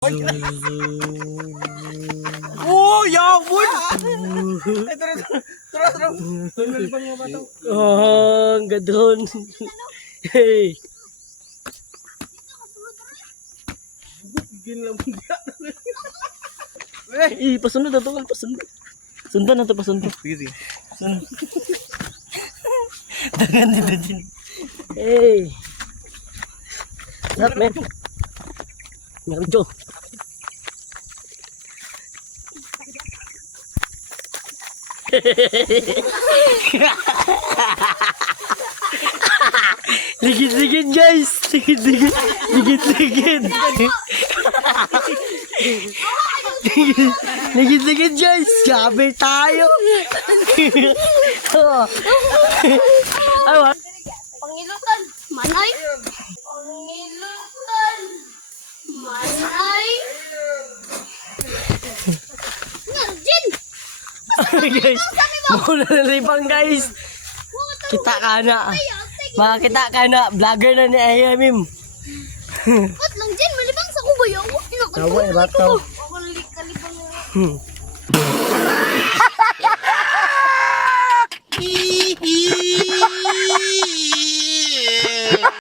Oh, ya ampun. Oh, ang gadron. Hey. Pasunod na to, pasunod. Sundan na to, pasunod. Sige. Tangan dito din. Hey. What's up, man? Meron Joe. Ligid-ligid guys. Ligid-ligid. Ligid-ligid. Ligid-ligid guys. Sabi tayo. Ano? Pangilutan, manay. Pangilutan, manay. Nardin! Guys, muna na ribang guys. Kita ka na. Makakita ka na. Vlogger na ni Ayamim. Ba't lang dyan? Malibang sa kubayaw. Tawa, ba't to? Ako kalibang na.